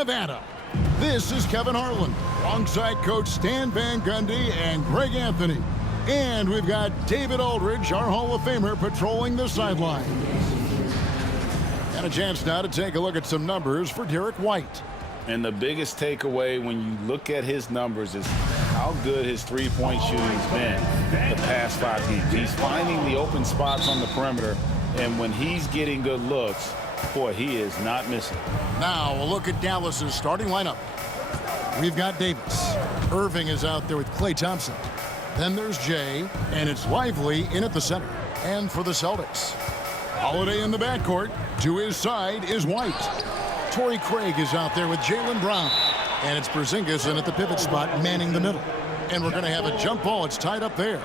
Nevada. This is Kevin Harlan, alongside Coach Stan Van Gundy and Greg Anthony. And we've got David Aldridge, our Hall of Famer, patrolling the sideline. And a chance now to take a look at some numbers for Derek White. And the biggest takeaway when you look at his numbers is how good his three-point shooting's been the past 5 games. He's finding the open spots on the perimeter, and when he's getting good looks, boy, he is not missing. Now a look at Dallas's starting lineup. We've got Davis. Irving is out there with Klay Thompson. Then there's Jay, and it's Lively in at the center. And for the Celtics, Holiday in the backcourt. To his side is White. Torrey Craig is out there with Jaylen Brown. And it's Porzingis in at the pivot spot, manning the middle. And we're going to have a jump ball. It's tied up there.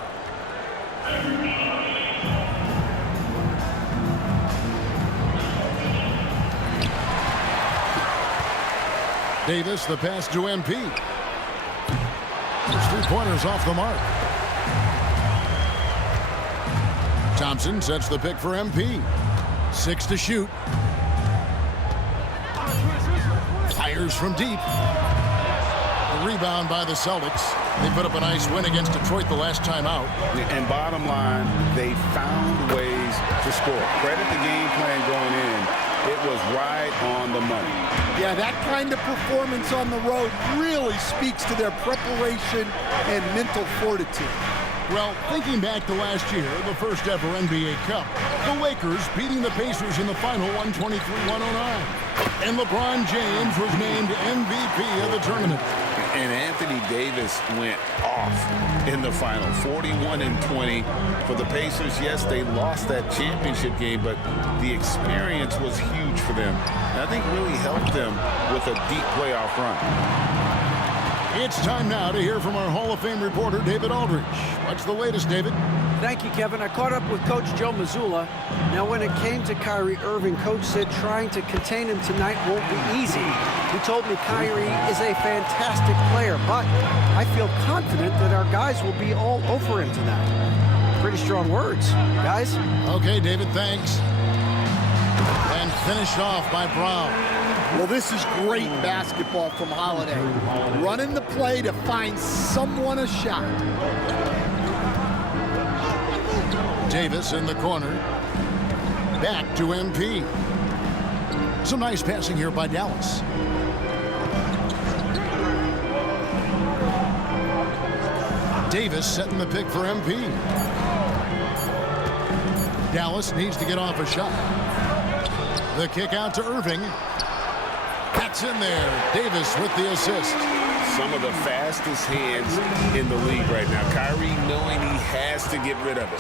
Davis, the pass to MP. There's 3-pointers off the mark. Thompson sets the pick for MP. 6 to shoot. Fires from deep. A rebound by the Celtics. They put up a nice win against Detroit the last time out. And bottom line, they found ways to score. Credit the game plan going in. It was right on the money. Yeah, that kind of performance on the road really speaks to their preparation and mental fortitude. Well, thinking back to last year, the first ever NBA Cup, the Lakers beating the Pacers in the final 123-109. And LeBron James was named MVP of the tournament. And Anthony Davis went off in the final, 41-20 for the Pacers. Yes, they lost that championship game, but the experience was huge for them. And I think really helped them with a deep playoff run. It's time now to hear from our Hall of Fame reporter, David Aldridge. What's the latest, David? Thank you, Kevin. I caught up with Coach Joe Mazzulla. Now, when it came to Kyrie Irving, Coach said trying to contain him tonight won't be easy. He told me Kyrie is a fantastic player, but I feel confident that our guys will be all over him tonight. Pretty strong words, guys. Okay, David, thanks. And finished off by Brown. Well, this is great basketball from Holiday. Running the play to find someone a shot. Davis in the corner. Back to MP. Some nice passing here by Dallas. Davis setting the pick for MP. Dallas needs to get off a shot. The kick out to Irving. That's in there. Davis with the assist. Some of the fastest hands in the league right now. Kyrie knowing he has to get rid of it.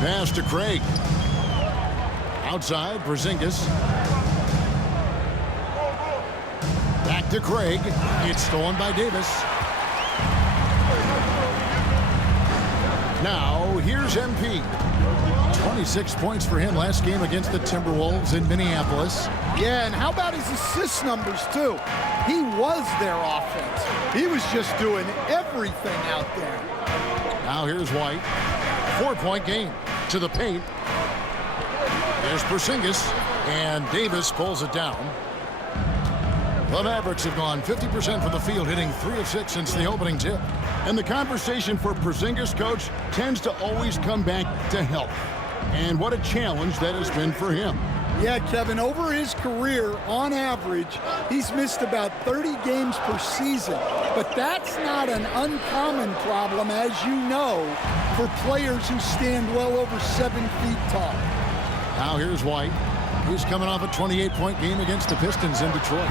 Pass to Craig. Outside, Porzingis. Back to Craig. It's stolen by Davis. Now, here's MP. 26 points for him last game against the Timberwolves in Minneapolis. Yeah, and how about his assist numbers, too? He was their offense. He was just doing everything out there. Now here's White. 4-point game to the paint. There's Porzingis, and Davis pulls it down. The Mavericks have gone 50% from the field, hitting 3 of 6 since the opening tip. And the conversation for Porzingis, coach, tends to always come back to health. And what a challenge that has been for him. Yeah, Kevin, over his career, on average, he's missed about 30 games per season. But that's not an uncommon problem, as you know, for players who stand well over 7 feet tall. Now here's White. He's coming off a 28-point game against the Pistons in Detroit.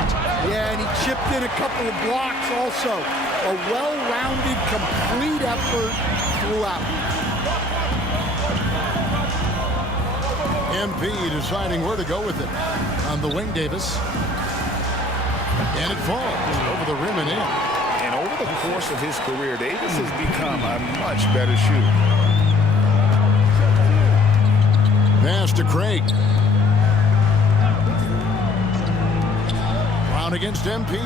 Yeah, and he chipped in a couple of blocks also. A well-rounded, complete effort throughout. MP deciding where to go with it. On the wing, Davis. And it falls over the rim and in. And over the course of his career, Davis has become a much better shooter. Pass to Craig. Brown against MP.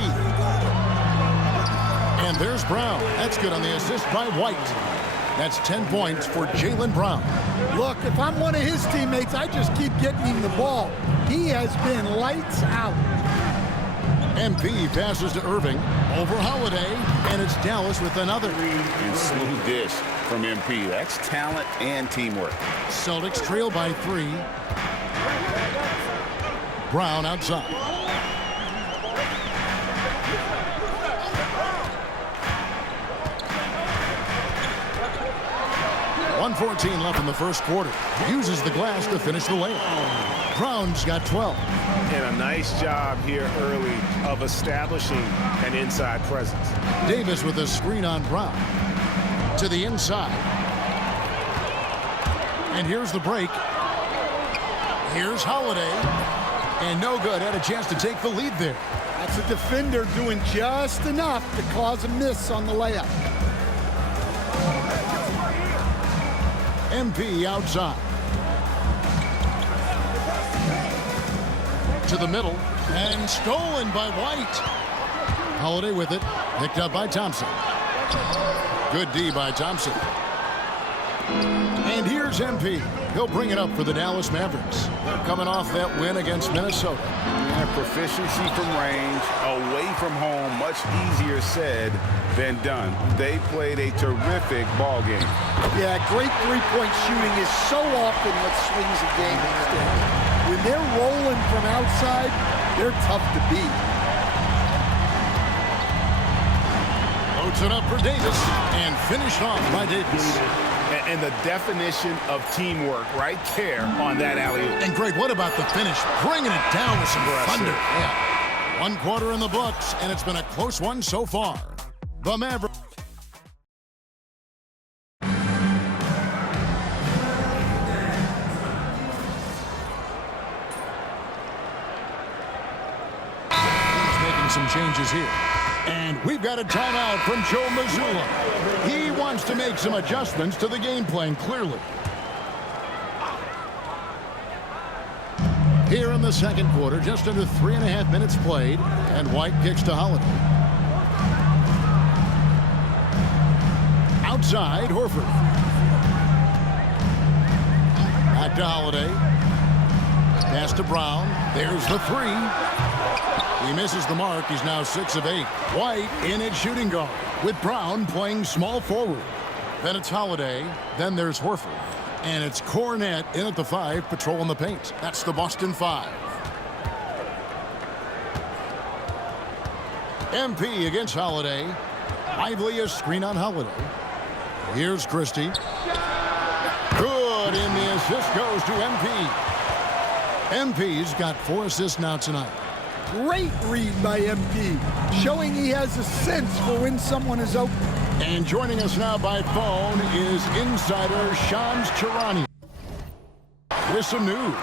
And there's Brown. That's good on the assist by White. That's 10 points for Jaylen Brown. Look, if I'm one of his teammates, I just keep getting him the ball. He has been lights out. MP passes to Irving. Over Holiday, and it's Dallas with another. And smooth dish from MP. That's talent and teamwork. Celtics trail by 3. Brown outside. .114 left in the first quarter. Uses the glass to finish the layup. Brown's got 12. And a nice job here early of establishing an inside presence. Davis with a screen on Brown. To the inside. And here's the break. Here's Holiday. And no good. Had a chance to take the lead there. That's a defender doing just enough to cause a miss on the layup. MP outside. To the middle. And stolen by White. Holiday with it. Picked up by Thompson. Good D by Thompson. And here's MP. He'll bring it up for the Dallas Mavericks. They're coming off that win against Minnesota. And proficiency from range, away from home, much easier said than done. They played a terrific ball game. Yeah, great three-point shooting is so often what swings a game instead. When they're rolling from outside, they're tough to beat. Loads it up for Davis and finished off by Davis. And the definition of teamwork right there on that alley-oop. And Greg, what about the finish? Bringing it down with some Aggressive. thunder. Yeah. 1 quarter in the books, and it's been a close one so far. The Mavericks. Making some changes here. And we've got a timeout from Joe Mazzulla. He wants to make some adjustments to the game plan, clearly. Here in the second quarter, just under 3.5 minutes played, and White kicks to Holiday. Outside, Horford. Back to Holiday. Pass to Brown. There's the 3. He misses the mark. He's now 6 of 8. White in at shooting guard, with Brown playing small forward. Then it's Holiday. Then there's Horford. And it's Cornette in at the 5, patrolling the paint. That's the Boston 5. MP against Holiday. Lively a screen on Holiday. Here's Christie. Good, and the assist goes to MP. MP's got 4 assists now tonight. Great read by MP, showing he has a sense for when someone is open. And joining us now by phone is insider Shams Charania with some news.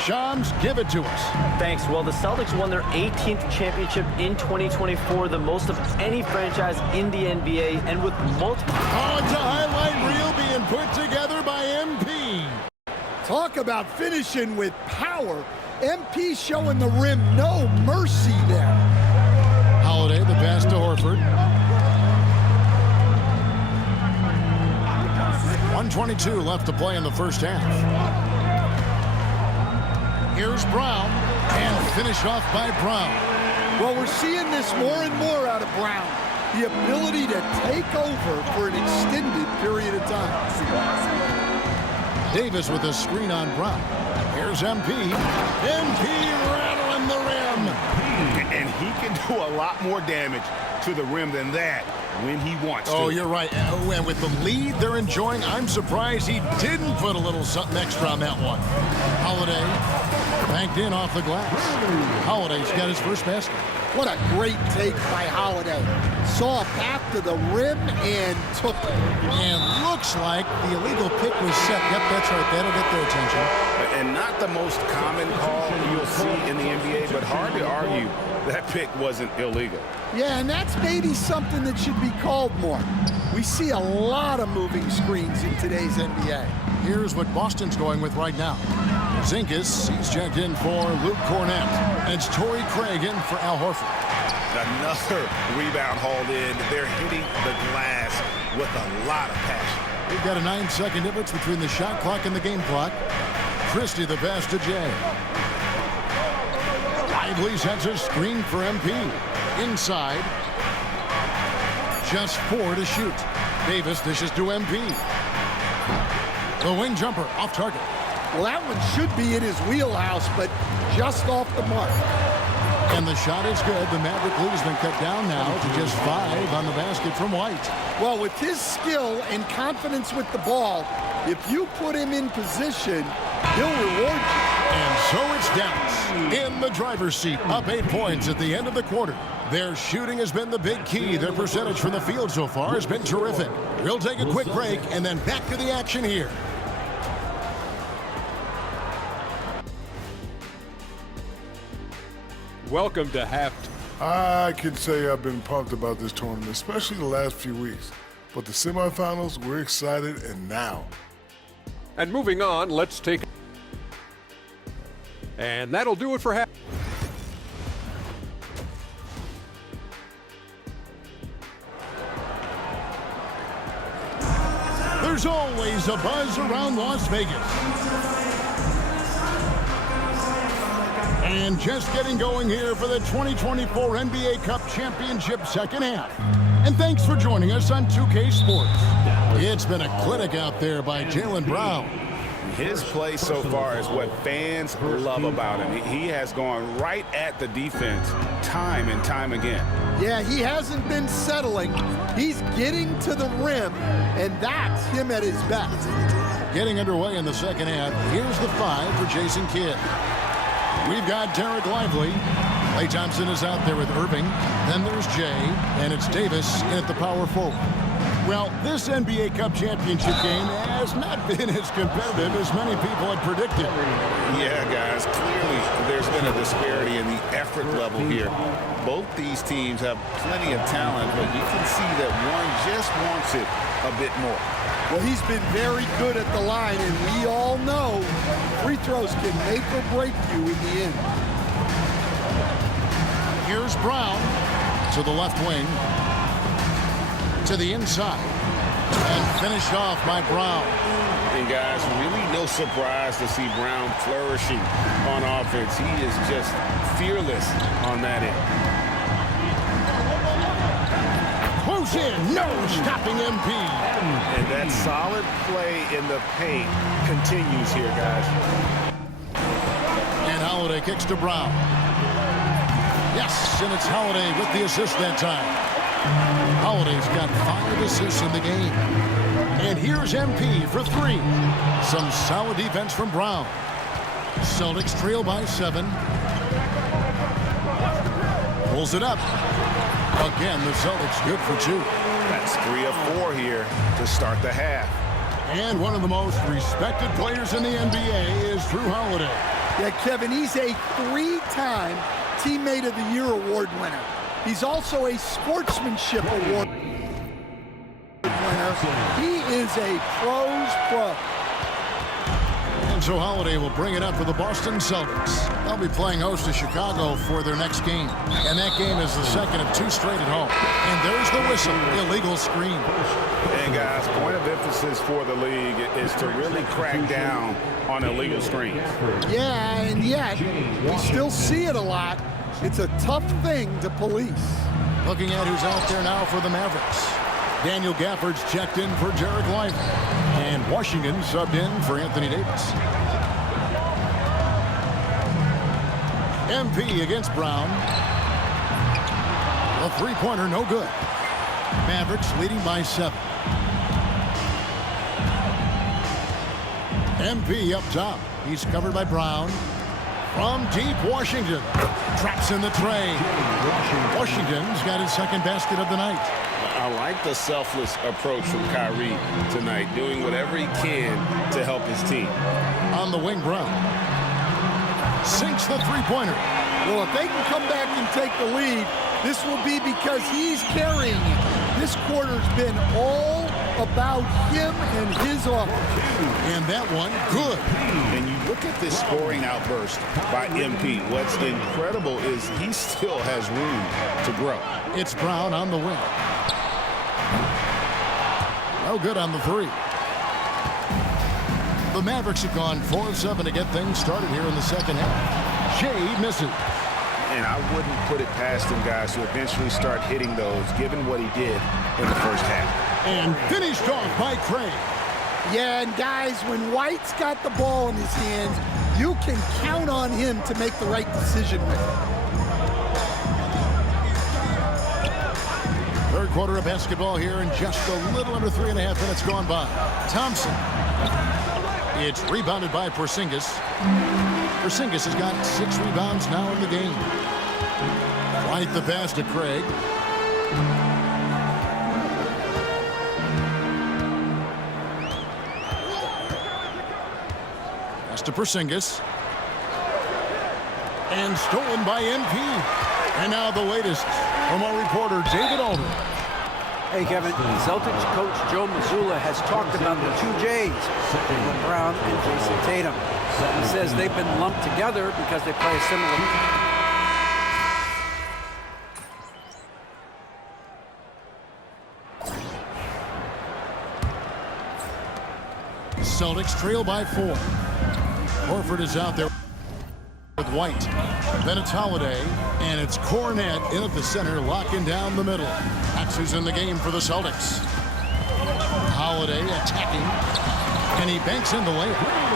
Shams, give it to us. Thanks. Well, the Celtics won their 18th championship in 2024, the most of any franchise in the NBA, and with multiple... Oh, it's a highlight reel being put together by MP. Talk about finishing with power. MP showing the rim no mercy there. Holiday, the pass to Horford. 1:22 left to play in the first half. Here's Brown, and finished off by Brown. Well, we're seeing this more and more out of Brown. The ability to take over for an extended period of time. Davis with a screen on Brown. Here's MP. MP rattling the rim. And he can do a lot more damage to the rim than that when he wants to. Oh, you're right. Oh, and with the lead they're enjoying, I'm surprised he didn't put a little something extra on that one. Holiday banked in off the glass. Holiday's got his first basket. What a great take by Holiday. Saw a path to the rim and took it. And looks like the illegal pick was set. Yep, that's right. That'll get their attention. And not the most common call you'll see in the NBA, but hard to argue that pick wasn't illegal. Yeah, and that's maybe something that should be called more. We see a lot of moving screens in today's NBA. Here's what Boston's going with right now. Zinkas, he's checked in for Luke Cornette. And it's Torrey Craig in for Al Horford. Another rebound hauled in. They're hitting the glass with a lot of passion. We've got a 9-second difference between the shot clock and the game clock. Christie the pass to Jay. Lively sets a screen for MP. Inside. Just 4 to shoot. Davis dishes to MP. The wing jumper off target. Well, that one should be in his wheelhouse, but just off the mark. And the shot is good. The Maverick lead has been cut down now to just 5 on the basket from White. Well, with his skill and confidence with the ball, if you put him in position, he'll reward you. And so it's Dallas in the driver's seat, up 8 points at the end of the quarter. Their shooting has been the big key. Their percentage from the field so far has been terrific. We'll take a quick break and then back to the action here. Welcome to halftime. I can say I've been pumped about this tournament, especially the last few weeks. But the semifinals, we're excited, and now. And moving on, let's take. And that'll do it for half. There's always a buzz around Las Vegas. And just getting going here for the 2024 NBA Cup Championship second half. And thanks for joining us on 2K Sports. It's been a clinic out there by Jaylen Brown. His play so far is what fans love about him. He has gone right at the defense time and time again. Yeah, he hasn't been settling. He's getting to the rim, and that's him at his best. Getting underway in the second half. Here's the 5 for Jason Kidd. We've got Derek Lively. Klay Thompson is out there with Irving. Then there's Jay, and it's Davis in at the power forward. Well, this NBA Cup Championship game has not been as competitive as many people had predicted. Yeah, guys, clearly there's been a disparity in the effort level here. Both these teams have plenty of talent, but you can see that one just wants it a bit more. Well, he's been very good at the line, and we all know free throws can make or break you in the end. Here's Brown to the left wing, to the inside, and finished off by Brown. And guys, really no surprise to see Brown flourishing on offense. He is just fearless on that end. Close in, no stopping MP. And that solid play in the paint continues here, guys. And Holiday kicks to Brown. Yes, and it's Holiday with the assist that time. Holiday's got 5 assists in the game. And here's MP for 3. Some solid defense from Brown. Celtics trail by 7. Pulls it up. Again, the Celtics good for 2. That's 3 of 4 here to start the half. And one of the most respected players in the NBA is Drew Holiday. Yeah, Kevin, he's a 3-time Teammate of the Year award winner. He's also a Sportsmanship Award winner. He is a pro's pro. And so Holiday will bring it up for the Boston Celtics. They'll be playing host to Chicago for their next game. And that game is the second of 2 straight at home. And there's the whistle, illegal screen. And guys, point of emphasis for the league is to really crack down on illegal screens. Yeah, and yet we still see it a lot. It's a tough thing to police. Looking at who's out there now for the Mavericks. Daniel Gafford's checked in for Derek Lively. And Washington subbed in for Anthony Davis. MP against Brown. A 3-pointer, no good. Mavericks leading by 7. MP up top. He's covered by Brown. From deep, Washington traps in the tray. Washington's got his second basket of the night. I like the selfless approach from Kyrie tonight, doing whatever he can to help his team. On the wing, Brown sinks the 3-pointer. Well, if they can come back and take the lead, this will be because he's carrying it. This quarter's been all about him and his offense. And that one, good. And you look at this scoring outburst by MP. What's incredible is he still has room to grow. It's Brown on the wing. No good on the 3. The Mavericks have gone 4 of 7 to get things started here in the second half. Shea misses. And I wouldn't put it past him, guys, to eventually start hitting those, given what he did in the first half. And finished off by Craig. Yeah, and guys, when White's got the ball in his hands, you can count on him to make the right decision with it. Third quarter of basketball here, and just a little under 3.5 minutes gone by. Thompson. It's rebounded by Porzingis. Porzingis has got 6 rebounds now in the game. White the pass to Craig. Pass to Porzingis. And stolen by MP. And now the latest from our reporter, David Alden. Hey, Kevin, Celtics coach Joe Mazzulla has talked about the 2 J's, Jaylen Brown and Jason Tatum. He says they've been lumped together because they play a similar... Celtics trail by 4. Horford is out there with White. Then it's Holiday, and it's Cornette in at the center, locking down the middle. That's who's in the game for the Celtics. Holiday attacking, and he banks in the layup.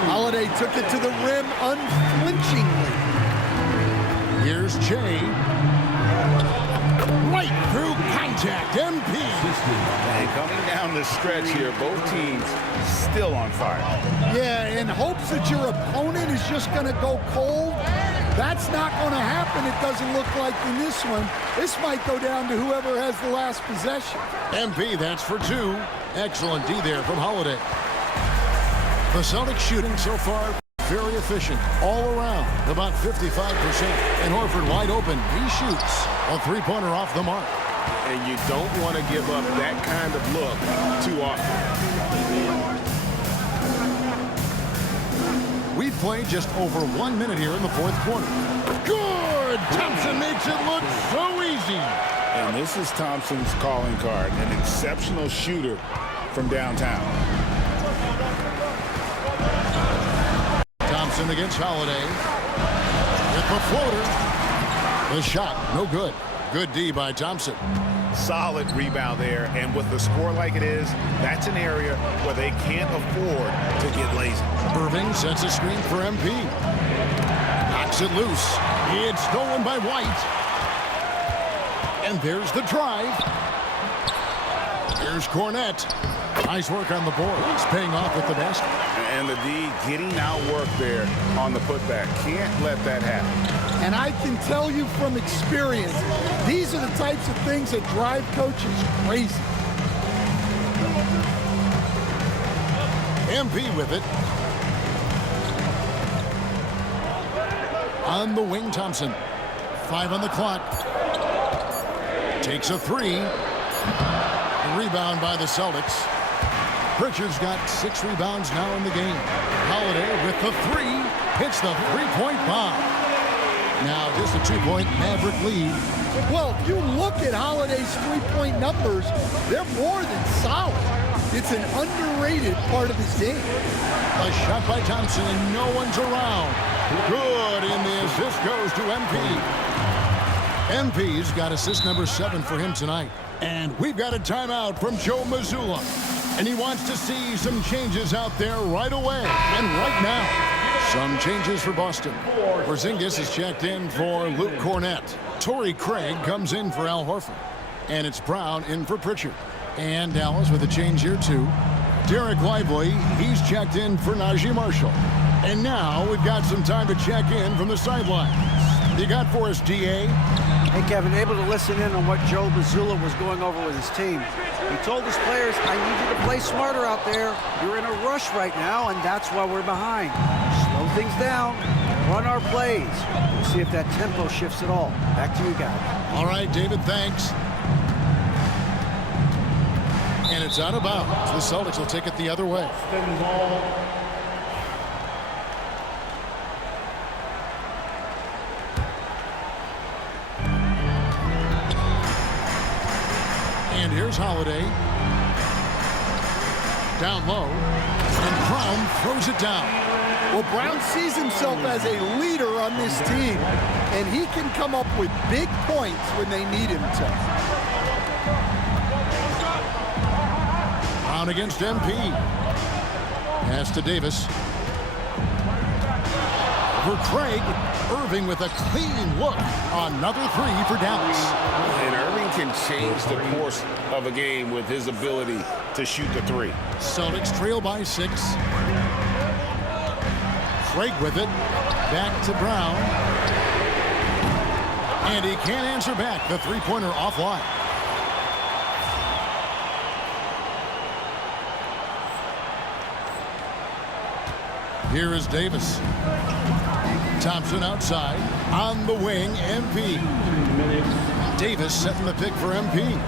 Holiday took it to the rim unflinchingly. Here's Jay. Right through contact, MP. And coming down the stretch here, both teams still on fire. Yeah, in hopes that your opponent is just going to go cold. That's not going to happen, it doesn't look like in this one. This might go down to whoever has the last possession. MP, that's for 2. Excellent D there from Holiday. The Celtics shooting so far very efficient all around, about 55%. And Horford wide open. He shoots a 3-pointer off the mark. And you don't want to give up that kind of look too often. We've played just over 1 minute here in the fourth quarter. Good! Thompson makes it look so easy. And this is Thompson's calling card, an exceptional shooter from downtown. Thompson against Holiday. With the floater. The shot, no good. Good D by Thompson. Solid rebound there, and with the score like it is, that's an area where they can't afford to get lazy. Irving sets a screen for MP. Knocks it loose. It's stolen by White. And there's the drive. Here's Cornette. Nice work on the board. He's paying off with the basket. And the D getting outwork there on the putback. Can't let that happen. And I can tell you from experience, these are the types of things that drive coaches crazy. MP with it. On the wing, Thompson. 5 on the clock. Takes a 3. Rebound by the Celtics. Pritchard's got 6 rebounds now in the game. Holiday with the 3. Hits the 3-point bomb. Now just a 2-point Maverick lead. Well, if you look at Holiday's 3-point numbers, they're more than solid. It's an underrated part of his game. A shot by Thompson, and no one's around. Good, and the assist goes to MP. MP's got assist number 7 for him tonight. And we've got a timeout from Joe Mazzulla. And he wants to see some changes out there right away and right now. Some changes for Boston. Porzingis is checked in for Luke Cornette. Torrey Craig comes in for Al Horford. And it's Brown in for Pritchard. And Dallas with a change here too. Derek Lively, he's checked in for Najee Marshall. And now we've got some time to check in from the sidelines. You got for us, DA? Hey, Kevin, able to listen in on what Joe Mazzulla was going over with his team. He told his players, I need you to play smarter out there. You're in a rush right now, and that's why we're behind. Slow things down, run our plays. We'll see if that tempo shifts at all. Back to you guys. All right, David, thanks. And it's out of bounds. The Celtics will take it the other way. And here's Holiday. Down low, and Brown throws it down. Well, Brown sees himself as a leader on this team, and he can come up with big points when they need him to. Brown against MP. Pass to Davis. For Craig. Irving with a clean look. Another three for Dallas. And Irving can change the course of a game with his ability to shoot the three. Celtics trail by 6. Craig with it. Back to Brown. And he can't answer back. The three-pointer offline. Here is Davis. Thompson outside. On the wing, MP. Davis setting the pick for MP.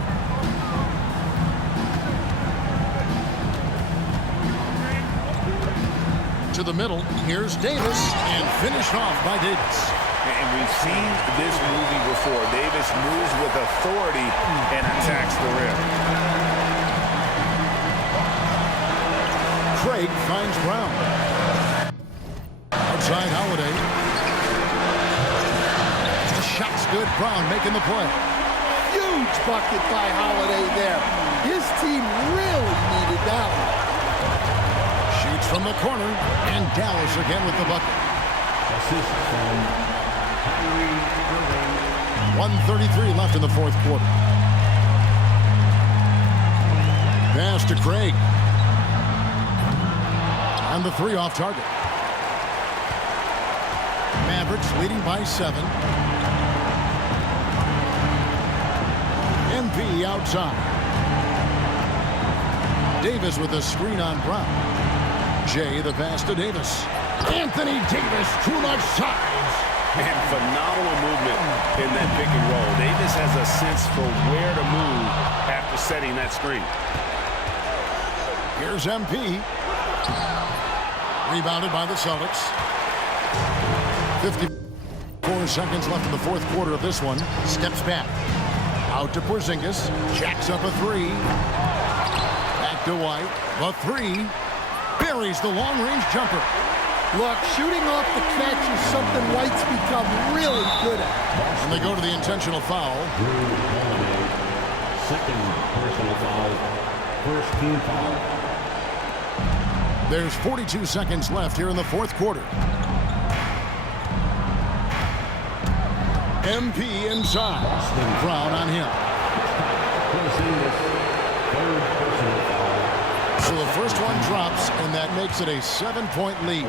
To the middle. Here's Davis. And finished off by Davis. And we've seen this movie before. Davis moves with authority and attacks the rim. Craig finds Brown. Outside Holiday. The shot's good. Brown making the play. Huge bucket by Holiday there. His team really needed that one. Shoots from the corner, and Dallas again with the bucket. 1:33 left in the fourth quarter. Pass to Craig. And the three off target. Mavericks leading by 7. MP outside. Davis with a screen on Brown. Jay the pass to Davis. Anthony Davis, too much size. And phenomenal movement in that pick and roll. Davis has a sense for where to move after setting that screen. Here's MP. Rebounded by the Celtics. 54 seconds left in the fourth quarter of this one. Steps back. Out to Porzingis. Jacks up a three. Back to White. The three. Buries the long-range jumper. Look, shooting off the catch is something White's become really good at. And they go to the intentional foul. Second personal foul. First team foul. There's 42 seconds left here in the fourth quarter. MP inside. Brown on him. So the first one drops, and that makes it a 7-point lead.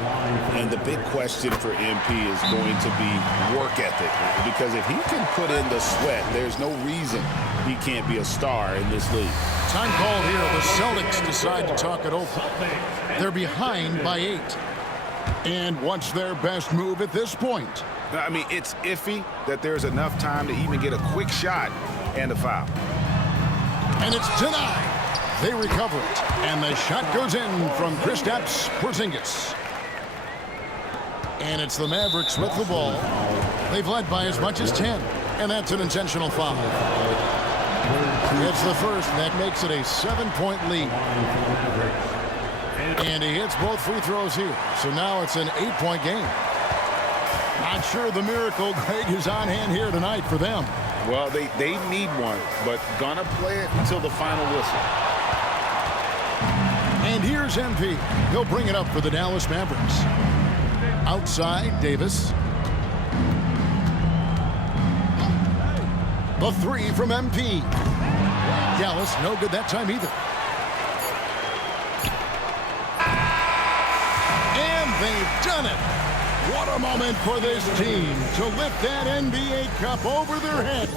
And the big question for MP is going to be work ethic. Because if he can put in the sweat, there's no reason he can't be a star in this league. Time called here. The Celtics decide to talk it over. They're behind by 8. And what's their best move at this point? I mean, it's iffy that there's enough time to even get a quick shot and a foul. And it's denied. They recover it. And the shot goes in from Kristaps Porzingis. And it's the Mavericks with the ball. They've led by as much as 10. And that's an intentional foul. It's the first. That makes it a 7-point lead. And he hits both free throws here. So now it's an 8-point game. Not sure the miracle, Greg, is on hand here tonight for them. Well, they need one, but gonna play it until the final whistle. And here's MP. He'll bring it up for the Dallas Mavericks. Outside, Davis. The three from MP. Dallas, no good that time either. And they've done it. What a moment for this team to lift that NBA Cup over their head.